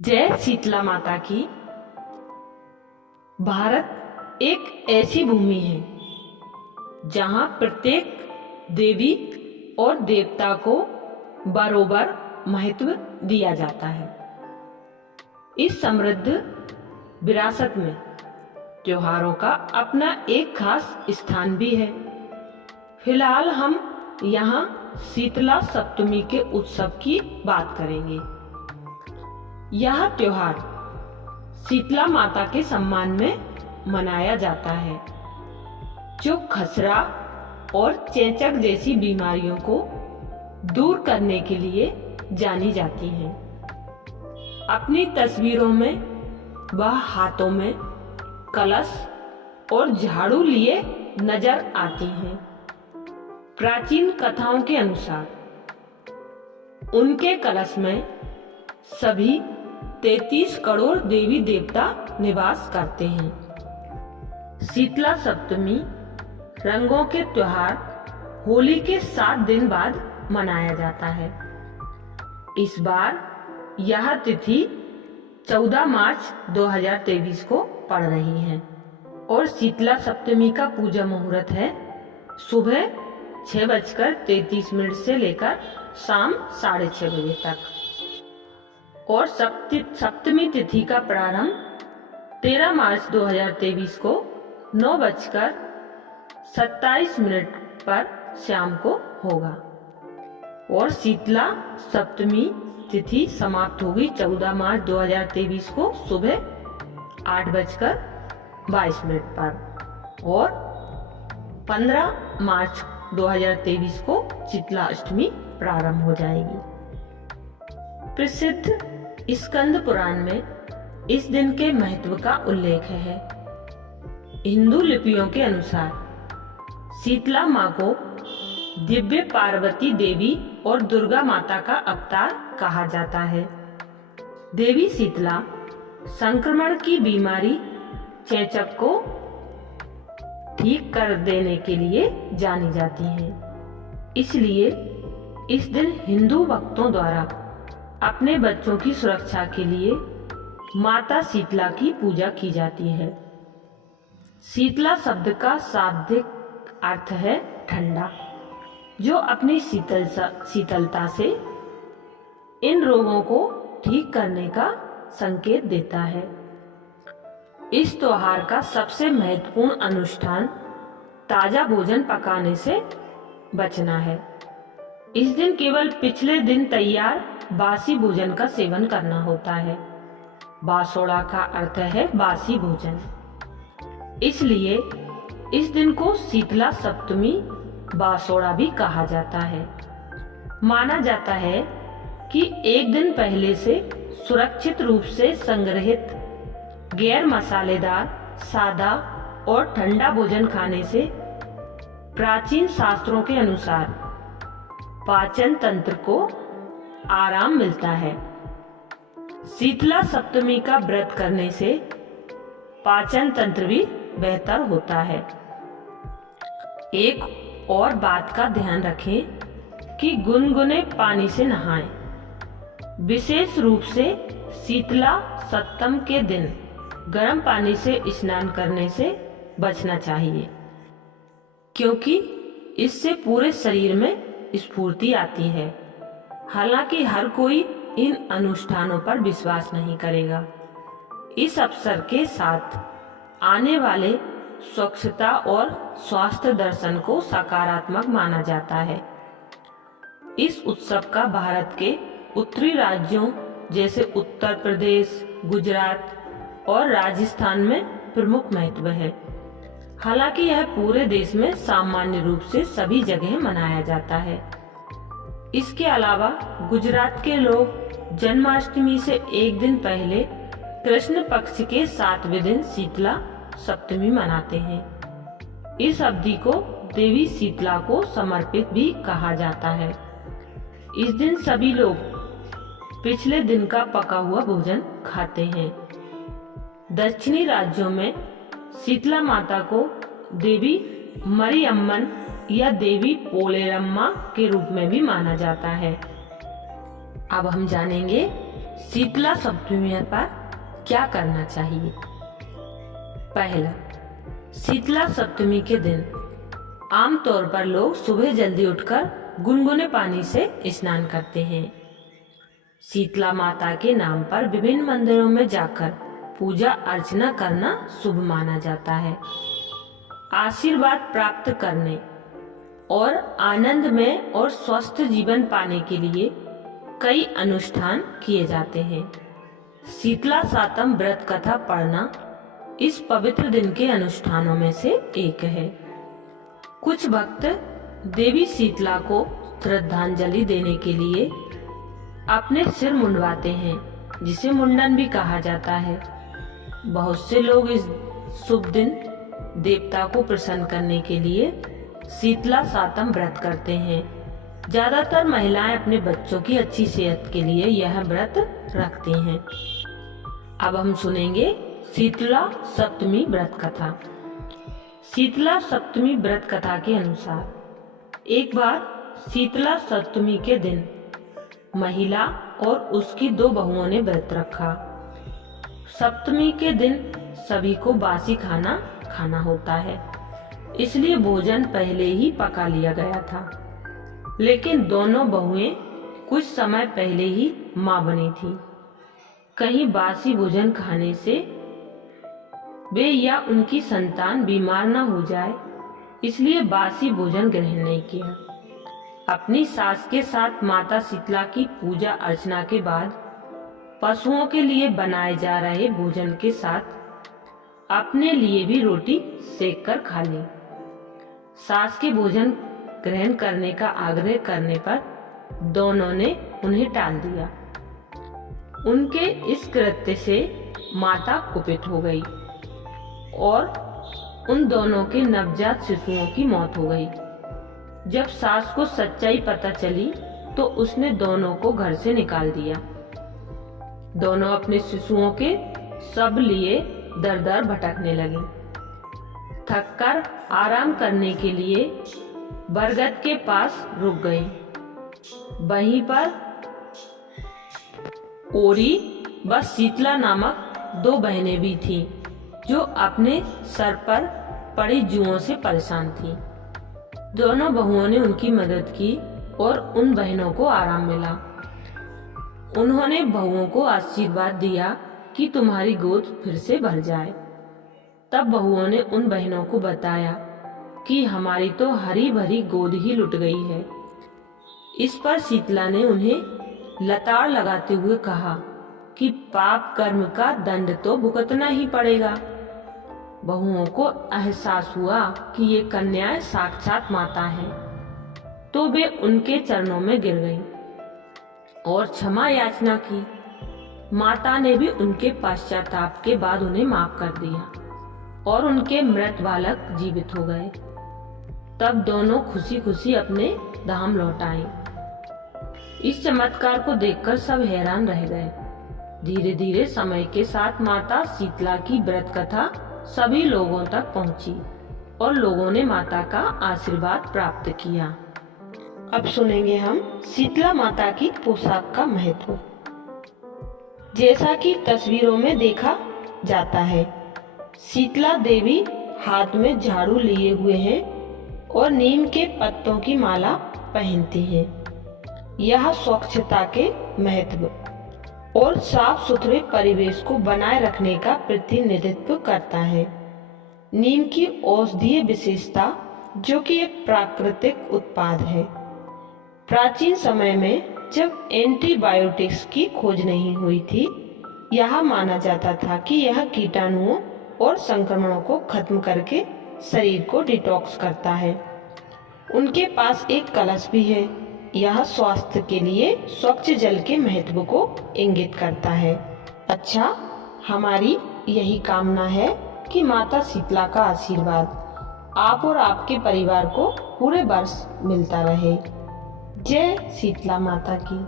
जय शीतला माता की। भारत एक ऐसी भूमि है जहाँ प्रत्येक देवी और देवता को बराबर महत्व दिया जाता है। इस समृद्ध विरासत में त्योहारों का अपना एक खास स्थान भी है। फिलहाल हम यहाँ शीतला सप्तमी के उत्सव की बात करेंगे। यह त्योहार शीतला माता के सम्मान में मनाया जाता है, जो खसरा और चेचक जैसी बीमारियों को दूर करने के लिए जानी जाती हैं। अपनी तस्वीरों में वह हाथों में कलश और झाड़ू लिए नजर आती हैं। प्राचीन कथाओं के अनुसार उनके कलश में सभी 33 करोड़ देवी देवता निवास करते हैं। शीतला सप्तमी रंगों के त्योहार होली के 7 दिन बाद मनाया जाता है। इस बार यह तिथि 14 मार्च 2023 को पड़ रही है और शीतला सप्तमी का पूजा मुहूर्त है सुबह 6:33 से लेकर शाम 6:30 बजे तक और सप्तमी तिथि का प्रारंभ 13 मार्च 2023 को 9:27 पर शाम को होगा और शीतला सप्तमी तिथि समाप्त होगी 14 मार्च 2023 को सुबह 8:22 पर और 15 मार्च 2023 को शीतला अष्टमी प्रारंभ हो जाएगी। प्रसिद्ध स्कंद पुराण में इस दिन के महत्व का उल्लेख है। हिंदू लिपियों के अनुसार शीतला माँ को दिव्य पार्वती देवी और दुर्गा माता का अवतार कहा जाता है। देवी शीतला संक्रमण की बीमारी चेचक को ठीक कर देने के लिए जानी जाती है। इसलिए इस दिन हिंदू भक्तों द्वारा अपने बच्चों की सुरक्षा के लिए माता शीतला की पूजा की जाती है। शीतला शब्द का शाब्दिक अर्थ है ठंडा, जो अपनी शीतलता से इन रोगों को ठीक करने का संकेत देता है। इस त्योहार का सबसे महत्वपूर्ण अनुष्ठान ताजा भोजन पकाने से बचना है। इस दिन केवल पिछले दिन तैयार बासी भोजन का सेवन करना होता है। बासोड़ा का अर्थ है बासी भोजन, इसलिए इस दिन को शीतला सप्तमी बासोड़ा भी कहा जाता है। माना जाता है कि एक दिन पहले से सुरक्षित रूप से संग्रहित गैर मसालेदार, सादा और ठंडा भोजन खाने से प्राचीन शास्त्रों के अनुसार पाचन तंत्र को आराम मिलता है। शीतला सप्तमी का व्रत करने से पाचन तंत्र भी बेहतर होता है। एक और बात का ध्यान रखें कि गुनगुने पानी से नहाएं। विशेष रूप से शीतला सप्तमी के दिन गर्म पानी से स्नान करने से बचना चाहिए, क्योंकि इससे पूरे शरीर में स्फूर्ति आती है। हालांकि हर कोई इन अनुष्ठानों पर विश्वास नहीं करेगा। इस अवसर के साथ आने वाले स्वच्छता और स्वास्थ्य दर्शन को सकारात्मक माना जाता है। इस उत्सव का भारत के उत्तरी राज्यों जैसे उत्तर प्रदेश, गुजरात और राजस्थान में प्रमुख महत्व है। हालांकि यह पूरे देश में सामान्य रूप से सभी जगह मनाया जाता है। इसके अलावा गुजरात के लोग जन्माष्टमी से एक दिन पहले कृष्ण पक्ष के 7वें दिन शीतला सप्तमी मनाते हैं। इस अवधि को देवी शीतला को समर्पित भी कहा जाता है। इस दिन सभी लोग पिछले दिन का पका हुआ भोजन खाते हैं। दक्षिणी राज्यों में शीतला माता को देवी मरियम्मन या देवी पोलेरम्मा के रूप में भी माना जाता है। अब हम जानेंगे शीतला सप्तमी पर क्या करना चाहिए। पहला, शीतला सप्तमी के दिन आमतौर पर लोग सुबह जल्दी उठकर गुनगुने पानी से स्नान करते हैं। शीतला माता के नाम पर विभिन्न मंदिरों में जाकर पूजा अर्चना करना शुभ माना जाता है। आशीर्वाद प्राप्त करने और आनंद में और स्वस्थ जीवन पाने के लिए कई अनुष्ठान किए जाते हैं। शीतला सातम व्रत कथा पढ़ना इस पवित्र दिन के अनुष्ठानों में से एक है। कुछ भक्त देवी शीतला को श्रद्धांजलि देने के लिए अपने सिर मुंडवाते हैं, जिसे मुंडन भी कहा जाता है। बहुत से लोग इस शुभ दिन देवता को प्रसन्न करने के लिए शीतला सातम व्रत करते हैं। ज्यादातर महिलाएं अपने बच्चों की अच्छी सेहत के लिए यह व्रत रखती हैं। अब हम सुनेंगे शीतला सप्तमी व्रत कथा। शीतला सप्तमी व्रत कथा के अनुसार, एक बार शीतला सप्तमी के दिन महिला और उसकी 2 बहुओं ने व्रत रखा। सप्तमी के दिन सभी को बासी खाना खाना होता है, इसलिए भोजन पहले ही पका लिया गया था। लेकिन दोनों बहुएं कुछ समय पहले ही मां बनी थी। कहीं बासी भोजन खाने से वे या उनकी संतान बीमार न हो जाए, इसलिए बासी भोजन ग्रहण नहीं किया। अपनी सास के साथ माता शीतला की पूजा अर्चना के बाद पशुओं के लिए बनाए जा रहे भोजन के साथ अपने लिए भी रोटी सेक कर खा ली। सास के भोजन ग्रहण करने का आग्रह करने पर दोनों ने उन्हें टाल दिया। उनके इस कृत्य से माता कुपित हो गई और उन दोनों के नवजात शिशुओं की मौत हो गई। जब सास को सच्चाई पता चली तो उसने दोनों को घर से निकाल दिया। दोनों अपने शिशुओं के सब लिए दर दर भटकने लगे। थककर आराम करने के लिए बरगद के पास रुक गए। वहीं पर ओरी व शीतला नामक 2 बहनें भी थीं, जो अपने सर पर पड़ी जुओं से परेशान थीं। दोनों बहुओं ने उनकी मदद की और उन बहनों को आराम मिला। उन्होंने बहुओं को आशीर्वाद दिया कि तुम्हारी गोद फिर से भर जाए। तब बहुओं ने उन बहनों को बताया कि हमारी तो हरी भरी गोद ही लुट गई है। इस पर शीतला ने उन्हें लताड़ लगाते हुए कहा कि पाप कर्म का दंड तो भुगतना ही पड़ेगा। बहुओं को एहसास हुआ कि ये कन्याएं साक्षात माता हैं, तो वे उनके चरणों में गिर गईं और क्षमा याचना की। माता ने भी उनके पश्चाताप के बाद उन्हें माफ कर दिया और उनके मृत बालक जीवित हो गए। तब दोनों खुशी खुशी अपने धाम लौट आए। इस चमत्कार को देखकर सब हैरान रह गए। धीरे धीरे समय के साथ माता शीतला की व्रत कथा सभी लोगों तक पहुंची और लोगों ने माता का आशीर्वाद प्राप्त किया। अब सुनेंगे हम शीतला माता की पोशाक का महत्व। जैसा कि तस्वीरों में देखा जाता है, शीतला देवी हाथ में झाड़ू लिए हुए हैं और नीम के पत्तों की माला पहनती हैं। यह स्वच्छता के महत्व और साफ सुथरे परिवेश को बनाए रखने का प्रतिनिधित्व करता है। नीम की औषधीय विशेषता, जो कि एक प्राकृतिक उत्पाद है। प्राचीन समय में जब एंटीबायोटिक्स की खोज नहीं हुई थी, यह माना जाता था कि यह कीटाणुओं और संक्रमणों को खत्म करके शरीर को डिटॉक्स करता है। उनके पास एक कलश भी है। यह स्वास्थ्य के लिए स्वच्छ जल के महत्व को इंगित करता है। अच्छा, हमारी यही कामना है कि माता शीतला का आशीर्वाद आप और आपके परिवार को पूरे वर्ष मिलता रहे। जय शीतला माता की।